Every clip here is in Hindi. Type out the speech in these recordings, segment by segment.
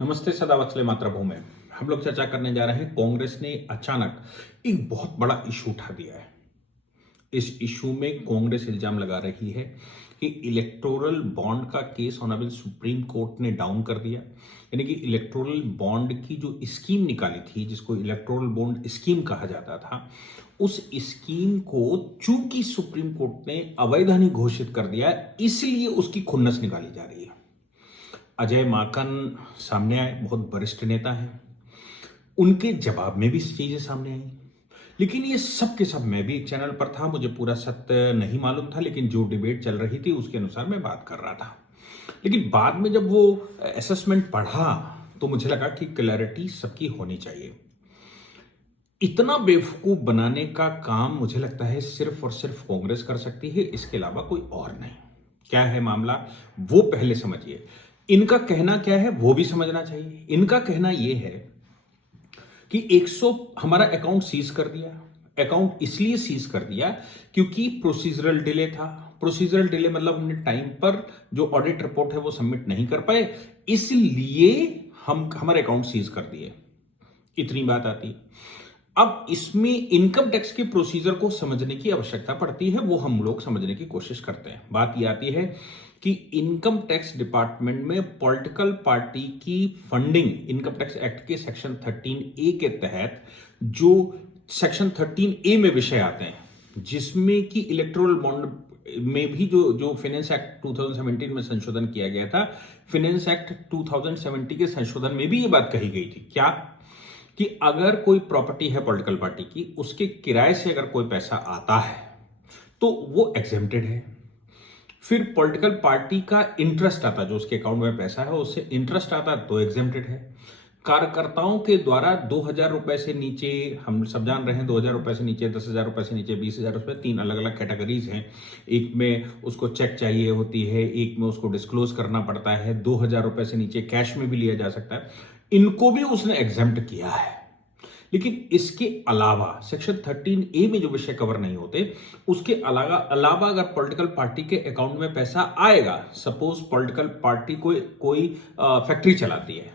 नमस्ते सदावत्सले मातृभूमि। हम लोग चर्चा करने जा रहे हैं। कांग्रेस ने अचानक एक बहुत बड़ा इशू उठा दिया है। इस इशू में कांग्रेस इल्जाम लगा रही है कि इलेक्टोरल बॉन्ड का केस ऑनरेबल सुप्रीम कोर्ट ने डाउन कर दिया। यानी कि इलेक्टोरल बॉन्ड की जो स्कीम निकाली थी, जिसको इलेक्टोरल बॉन्ड स्कीम कहा जाता था, उस स्कीम को चूंकि सुप्रीम कोर्ट ने अवैधानिक घोषित कर दिया, इसलिए उसकी खुन्नस निकाली जा रही है। अजय माकन सामने आए, बहुत वरिष्ठ नेता हैं। उनके जवाब में भी चीजें सामने आई। लेकिन ये सब के सब, मैं भी एक चैनल पर था, मुझे पूरा सत्य नहीं मालूम था, लेकिन जो डिबेट चल रही थी उसके अनुसार मैं बात कर रहा था। लेकिन बाद में जब वो असेसमेंट पढ़ा तो मुझे लगा कि क्लैरिटी सबकी होनी चाहिए। इतना बेवकूफ बनाने का काम मुझे लगता है सिर्फ और सिर्फ कांग्रेस कर सकती है, इसके अलावा कोई और नहीं। क्या है मामला, वो पहले समझिए। इनका कहना क्या है वो भी समझना चाहिए। इनका कहना यह है कि 100 हमारा अकाउंट सीज कर दिया। अकाउंट इसलिए सीज कर दिया क्योंकि प्रोसीजरल डिले था। प्रोसीजरल डिले मतलब हमने टाइम पर जो ऑडिट रिपोर्ट है वो सबमिट नहीं कर पाए, इसलिए हम हमारे अकाउंट सीज कर दिए। इतनी बात आती है। अब इसमें इनकम टैक्स के प्रोसीजर को समझने की आवश्यकता पड़ती है, वो हम लोग समझने की कोशिश करते हैं। बात यह आती है कि इनकम टैक्स डिपार्टमेंट में पॉलिटिकल पार्टी की फंडिंग इनकम टैक्स एक्ट के सेक्शन 13A के तहत जो सेक्शन 13A में विषय आते हैं, जिसमें कि इलेक्टोरल बॉन्ड में भी जो फाइनेंस एक्ट 2017 में संशोधन किया गया था, फाइनेंस एक्ट 2070 के संशोधन में भी ये बात कही गई थी। क्या कि अगर कोई प्रॉपर्टी है पॉलिटिकल पार्टी की, उसके किराए से अगर कोई पैसा आता है तो वो एग्जेम्प्टेड है। फिर पॉलिटिकल पार्टी का इंटरेस्ट आता, जो उसके अकाउंट में पैसा है उससे इंटरेस्ट आता तो एग्जेम्प्टेड है। कार्यकर्ताओं के द्वारा 2,000 रुपए से नीचे, हम सब जान रहे हैं 2,000 रुपए से नीचे, 10,000 रुपए से नीचे, 20,000 रुपए, 3 अलग अलग कैटेगरीज हैं। एक में उसको चेक चाहिए होती है, एक में उसको डिस्क्लोज करना पड़ता है। 2,000 रुपए से नीचे कैश में भी लिया जा सकता है। इनको भी उसने एग्जेम्प्ट किया है। लेकिन इसके अलावा सेक्शन 13A में जो विषय कवर नहीं होते, उसके अलावा अगर पॉलिटिकल पार्टी के अकाउंट में पैसा आएगा, सपोज पॉलिटिकल पार्टी कोई फैक्ट्री चलाती है,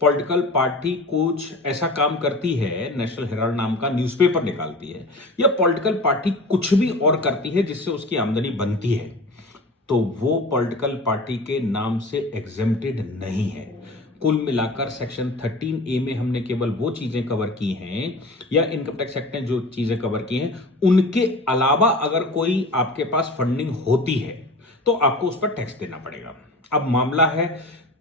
पॉलिटिकल पार्टी कुछ ऐसा काम करती है, नेशनल हेराल्ड नाम का न्यूज़पेपर निकालती है, या पॉलिटिकल पार्टी कुछ भी और करती है जिससे उसकी आमदनी बनती है, तो वो पॉलिटिकल पार्टी के नाम से एग्जेम्प्टेड नहीं है। कुल मिलाकर सेक्शन 13A में हमने केवल वो चीजें कवर की हैं, या इनकम टैक्स एक्ट ने जो चीजें कवर की हैं, उनके अलावा अगर कोई आपके पास फंडिंग होती है तो आपको उस पर टैक्स देना पड़ेगा। अब मामला है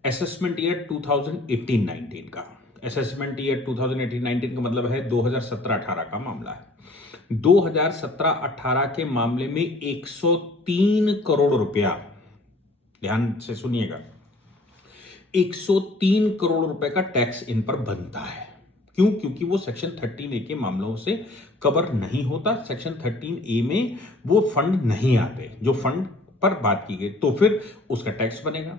असेसमेंट ईयर 2018-19 का। असेसमेंट ईयर 2018-19 का मतलब है 2017-18 का मामला है। 2017-18 के मामले में 103 करोड़ रुपया, ध्यान से सुनिएगा, 103 करोड़ रुपए का टैक्स इन पर बनता है। क्यों? क्योंकि वो सेक्शन 13A के मामलों से कवर नहीं होता। सेक्शन 13A में वो फंड नहीं आते जो फंड पर बात की गई, तो फिर उसका टैक्स बनेगा।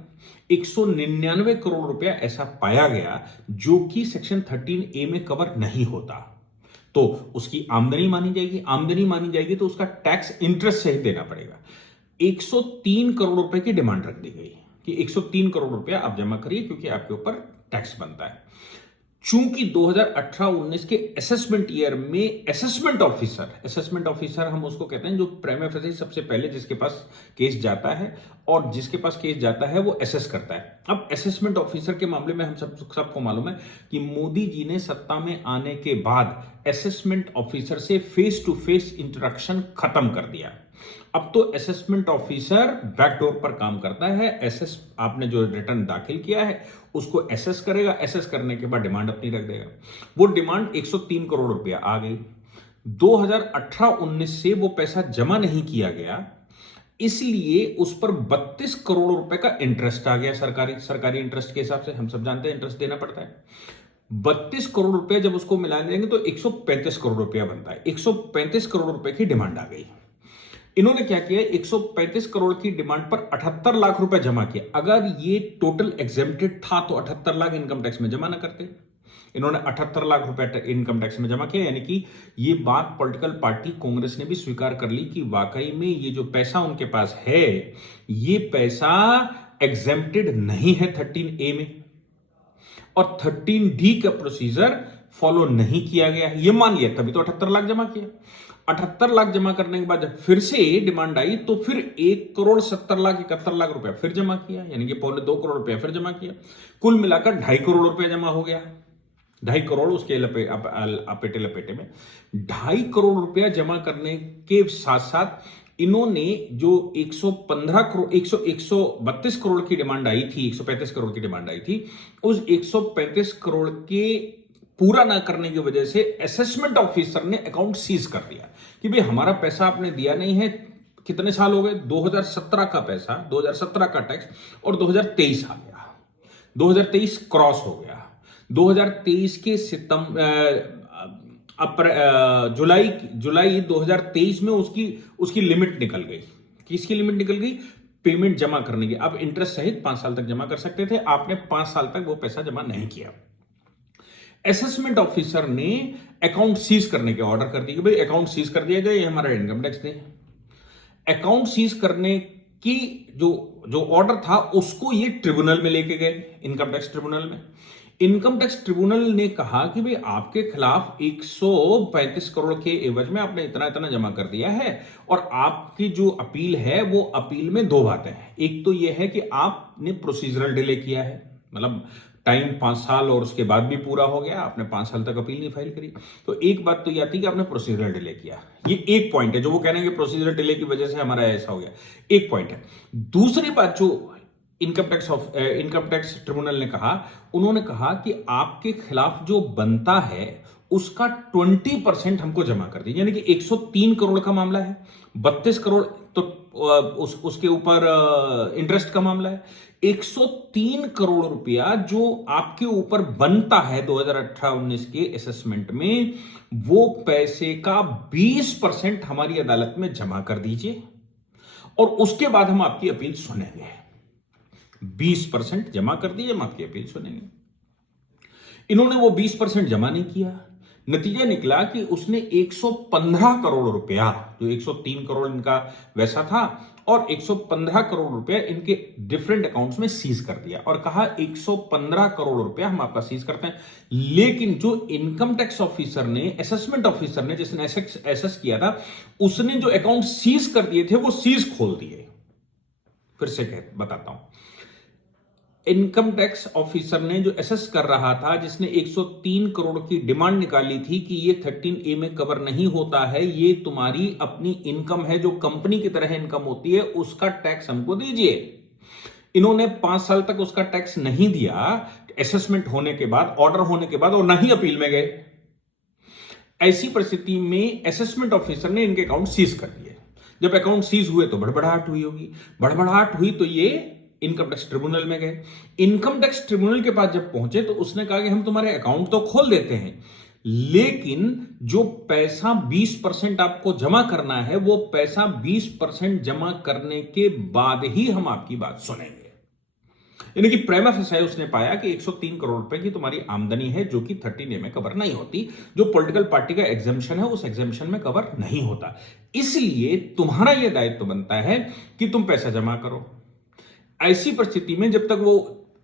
199 करोड़ रुपया ऐसा पाया गया जो कि सेक्शन 13A में कवर नहीं होता, तो उसकी आमदनी मानी जाएगी। आमदनी मानी जाएगी तो उसका टैक्स इंटरेस्ट सहित देना पड़ेगा। 103 करोड़ रुपए की डिमांड रख दी गई कि 103 करोड़ रुपया आप जमा करिए क्योंकि आपके ऊपर टैक्स बनता है। चूंकि 2018-19 के असेसमेंट ईयर में असेसमेंट ऑफिसर हम उसको कहते हैं जो प्राइमा फेसी सबसे पहले जिसके पास केस जाता है, और जिसके पास केस जाता है वो असेस करता है। अब असेसमेंट ऑफिसर के मामले में हम सबको मालूम है कि मोदी जी ने सत्ता में आने के बाद असेसमेंट ऑफिसर से फेस टू फेस इंटरेक्शन खत्म कर दिया। अब तो असेसमेंट ऑफिसर बैकडोर पर काम करता है। आपने जो रिटर्न दाखिल किया है उसको एसेस करेगा, एसेस करने के बाद डिमांड अपनी रख देगा। वो डिमांड 103 करोड़ रुपया आ गई। 2018-19 से वो पैसा जमा नहीं किया गया, इसलिए उस पर 32 करोड़ रुपए का इंटरेस्ट आ गया। सरकारी इंटरेस्ट के हिसाब से हम सब जानते हैं इंटरेस्ट देना पड़ता है। 32 करोड़ रुपए जब उसको मिला देंगे तो 135 करोड़ रुपया बनता है। 135 करोड़ रुपए की डिमांड आ गई। इन्होंने क्या किया, 135 करोड़ की डिमांड पर 78 लाख रुपए जमा किया। अगर ये टोटल एग्जेम्प्टेड था तो 78 लाख इनकम टैक्स में जमा ना करते। इन्होंने 78 लाख रुपए इनकम टैक्स में जमा किया, यानी कि ये बात पॉलिटिकल पार्टी कांग्रेस ने भी स्वीकार कर ली कि वाकई में ये जो पैसा उनके पास है, ये पैसा एग्जेम्प्टेड नहीं है 13A में। और 13D का प्रोसीजर फॉलो नहीं किया गया है, ये मान लिया, तभी तो 78 लाख जमा किया। 78 लाख जमा करने के बाद जब फिर से डिमांड आई तो फिर 1,70,71,00,000 रुपया फिर जमा किया, यानी कि 2.25 करोड़ रुपया फिर जमा किया। कुल मिलाकर 2.5 करोड़ रुपया जमा हो गया। 2.5 करोड़ उसके अपेटे लपेटे में 2.5 करोड़ रुपया जमा करने के साथ साथ इन्होंने जो 115 करोड़ 132 करोड़ की डिमांड आई थी, 135 करोड़ की डिमांड आई थी, उस 135 करोड़ के पूरा ना करने की वजह से असेसमेंट ऑफिसर ने अकाउंट सीज कर दिया कि भाई हमारा पैसा आपने दिया नहीं है। कितने साल हो गए? 2017 का पैसा, 2017 का टैक्स, और 2023 आ गया, 2023 क्रॉस हो गया। 2023 के जुलाई 2023 में उसकी लिमिट निकल गई। किसकी लिमिट निकल गई? पेमेंट जमा करने की। अब इंटरेस्ट सहित 5 साल तक जमा कर सकते थे, आपने 5 साल तक वो पैसा जमा नहीं किया। असेसमेंट ऑफिसर ने अकाउंट सीज करने के ऑर्डर कर दिए कि भाई अकाउंट सीज कर दिया जाए, ये हमारा इनकम टैक्स दे। अकाउंट सीज करने की जो ऑर्डर था उसको ये ट्रिब्यूनल में लेके गए, इनकम टैक्स ट्रिब्यूनल में। इनकम टैक्स ट्रिब्यूनल ने कहा कि भाई आपके खिलाफ 135 करोड़ के एवज में आपने इतना इतना जमा कर दिया है, और आपकी जो अपील है वो अपील में 2 बातें हैं। एक तो यह है कि आपने प्रोसीजरल डिले किया है, मतलब टाइम 5 साल और उसके बाद भी पूरा हो गया, आपने 5 साल तक अपील नहीं फाइल करी। तो एक बात तो यह आती कि आपने प्रोसीजरल डिले किया, ये एक पॉइंट है जो वो कह रहे हैं कि प्रोसीजरल डिले की वजह से हमारा ऐसा हो गया, एक पॉइंट है। दूसरी बात जो इनकम टैक्स ट्रिब्यूनल ने कहा, उन्होंने कहा कि आपके खिलाफ जो बनता है उसका 20% हमको जमा कर दीजिए, यानी कि 103 करोड़ का मामला है, 32 करोड़ तो उसके ऊपर इंटरेस्ट का मामला है। 103 करोड़ रुपया जो आपके ऊपर बनता है 2018-19 के असेसमेंट में, वो पैसे का 20% हमारी अदालत में जमा कर दीजिए और उसके बाद हम आपकी अपील सुनेंगे। 20% जमा कर दिए, हम आपकी अपील सुनेंगे। इन्होंने वो 20% जमा नहीं किया। नतीजा निकला कि उसने 115 करोड़ रुपया, जो 103 करोड़ इनका वैसा था, और 115 करोड़ रुपया इनके डिफरेंट अकाउंट्स में सीज कर दिया और कहा 115 करोड़ रुपया हम आपका सीज करते हैं। लेकिन जो इनकम टैक्स ऑफिसर ने, असेसमेंट ऑफिसर ने, जिसने एसेस किया था, उसने जो अकाउंट सीज कर दिए थे वो सीज खोल दिए। फिर से बताता हूं, इनकम टैक्स ऑफिसर ने जो एसेस कर रहा था, जिसने 103 करोड़ की डिमांड निकाली थी कि ये 13A में कवर नहीं होता है, ये तुम्हारी अपनी इनकम है जो कंपनी की तरह इनकम होती है, उसका टैक्स हमको दीजिए। इन्होंने 5 साल तक उसका टैक्स नहीं दिया, असेसमेंट होने के बाद, ऑर्डर होने के बाद, और ना ही अपील में गए। ऐसी परिस्थिति में असेसमेंट ऑफिसर ने इनके अकाउंट सीज कर दिए। जब अकाउंट सीज हुए तो बड़बड़ाहट हुई होगी, बड़बड़ाहट हुई तो ये इनकम टैक्स ट्रिब्यूनल में गए। इनकम टैक्स ट्रिब्यूनल के पास जब पहुंचे तो उसने कहा कि हम तुम्हारे अकाउंट तो खोल देते हैं, लेकिन जो पैसा 20% आपको जमा करना है, वो पैसा 20% जमा करने के बाद ही हम आपकी बात सुनेंगे। यानी कि प्रेमा फेसाई उसने पाया कि 103 करोड़ रुपए की तुम्हारी आमदनी है जो कि 13A में कवर नहीं होती, जो पॉलिटिकल पार्टी का एग्जेम्पशन है उस एग्जेम्पशन में कवर नहीं होता। इसलिए तुम्हारा यह दायित्व बनता है कि तुम पैसा जमा करो। ऐसी परिस्थिति में जब तक वो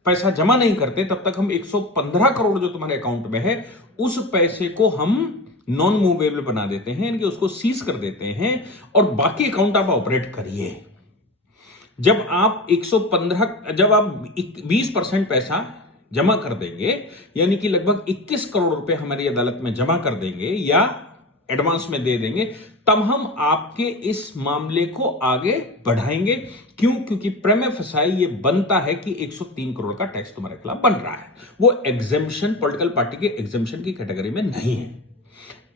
पैसा जमा नहीं करते तब तक हम 115 करोड़ जो तुम्हारे अकाउंट में है उस पैसे को हम नॉन मूवेबल बना देते हैं, यानी कि उसको सीज कर देते हैं और बाकी अकाउंट आप ऑपरेट करिए। जब आप 20% पैसा जमा कर देंगे, यानी कि लगभग 21 करोड़ रुपए हमारी अदालत में जमा कर देंगे या एडवांस में दे देंगे, तब हम आपके इस मामले को आगे बढ़ाएंगे। क्यों? क्योंकि प्रेमा फेसाई ये बनता है कि 103 करोड़ का टैक्स तुम्हारे खिलाफ बन रहा है, वो एग्जेम्पशन पॉलिटिकल पार्टी के एग्जेम्पशन की कैटेगरी में नहीं है।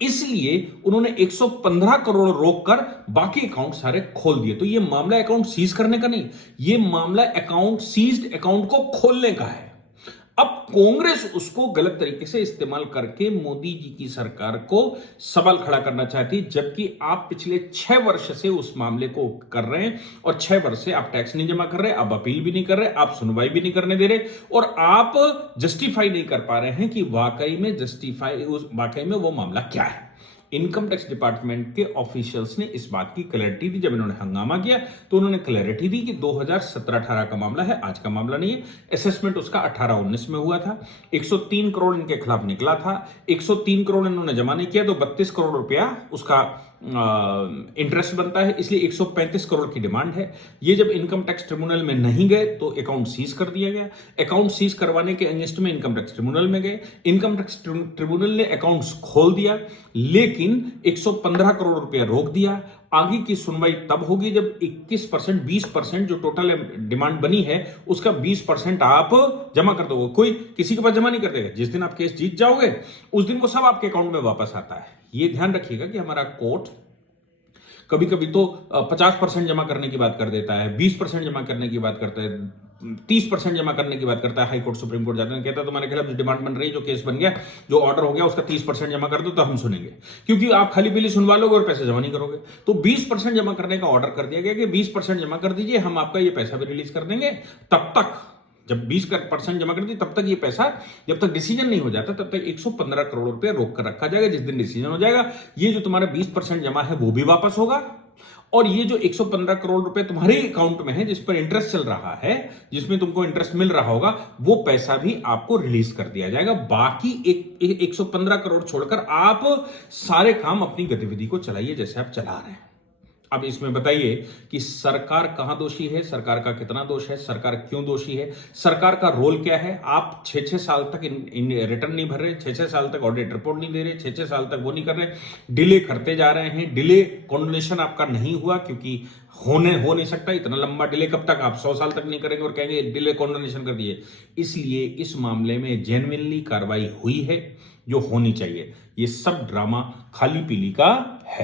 इसलिए उन्होंने 115 करोड़ रोककर बाकी अकाउंट सारे खोल दिए। तो ये मामला अकाउंट सीज करने का नहीं, ये मामला अकाउंट सीज्ड अकाउंट को खोलने का है। अब कांग्रेस उसको गलत तरीके से इस्तेमाल करके मोदी जी की सरकार को सवाल खड़ा करना चाहती, जबकि आप पिछले 6 वर्ष से उस मामले को कर रहे हैं और 6 वर्ष से आप टैक्स नहीं जमा कर रहे, आप अपील भी नहीं कर रहे, आप सुनवाई भी नहीं करने दे रहे, और आप जस्टिफाई नहीं कर पा रहे हैं कि वाकई में वो मामला क्या है। इनकम टैक्स डिपार्टमेंट के ऑफिशियल्स ने इस बात की क्लैरिटी दी। जब इन्होंने हंगामा किया तो उन्होंने क्लैरिटी दी कि 2017-18 का मामला है, आज का मामला नहीं है। असेसमेंट उसका 18-19 में हुआ था। 103 करोड़ इनके खिलाफ निकला था। 103 करोड़ इन्होंने जमा नहीं किया तो 32 करोड़ रुपया उसका इंटरेस्ट बनता है, इसलिए 135 करोड़ की डिमांड है। ये जब इनकम टैक्स ट्रिब्यूनल में नहीं गए तो अकाउंट सीज कर दिया गया। अकाउंट सीज करवाने के अगेंस्ट में इनकम टैक्स ट्रिब्यूनल में गए। इनकम टैक्स ट्रिब्यूनल ने अकाउंट्स खोल दिया, लेकिन 115 करोड़ रुपया रोक दिया। आगे की सुनवाई तब होगी जब 21%, 20% जो टोटल डिमांड बनी है उसका 20% आप जमा कर दोगे। कोई किसी के पास जमा नहीं कर देगा। जिस दिन आप केस जीत जाओगे उस दिन वो सब आपके अकाउंट में वापस आता है। ये ध्यान रखिएगा कि हमारा कोर्ट कभी कभी तो 50% जमा करने की बात कर देता है, 20% जमा करने की बात करता है, 30% जमा करने की बात करता है। हाई कोर्ट सुप्रीम कोर्ट जाते हैं, कहता है तुम्हारे खिलाफ जो डिमांड बन रही है, जो केस बन गया, जो ऑर्डर हो गया, उसका 30% जमा कर दो तो हम सुनेंगे। क्योंकि आप खाली पीली सुनवा लोगे और पैसे जमा नहीं करोगे। तो 20% जमा करने का ऑर्डर कर दिया गया कि 20% जमा कर दीजिए, हम आपका ये पैसा भी रिलीज कर देंगे। तब तक जब 20% जमा कर दी तब तक ये पैसा, जब तक डिसीजन नहीं हो जाता तब तक 115 करोड़ रुपया रोक कर रखा जाएगा। जिस दिन डिसीजन हो जाएगा ये जो तुम्हारा 20% जमा है वो भी वापस होगा, और ये जो 115 करोड़ रुपए तुम्हारे अकाउंट में है जिस पर इंटरेस्ट चल रहा है, जिसमें तुमको इंटरेस्ट मिल रहा होगा, वो पैसा भी आपको रिलीज कर दिया जाएगा। बाकी 115 करोड़ छोड़कर आप सारे काम अपनी गतिविधि को चलाइए जैसे आप चला रहे हैं। अब इसमें बताइए कि सरकार कहां दोषी है, सरकार का कितना दोष है, सरकार क्यों दोषी है, सरकार का रोल क्या है। आप 6-6 साल तक रिटर्न नहीं भर रहे, 6-6 साल तक ऑडिट रिपोर्ट नहीं दे रहे, 6-6 साल तक वो नहीं कर रहे, डिले करते जा रहे हैं। डिले कॉन्डोनेशन आपका नहीं हुआ क्योंकि हो नहीं सकता। इतना लंबा डिले कब तक, आप 100 साल तक नहीं करेंगे और कहेंगे डिले कॉन्डोनेशन कर दिए। इसलिए इस मामले में जेन्युइनली कार्रवाई हुई है जो होनी चाहिए। ये सब ड्रामा खाली पीली का है।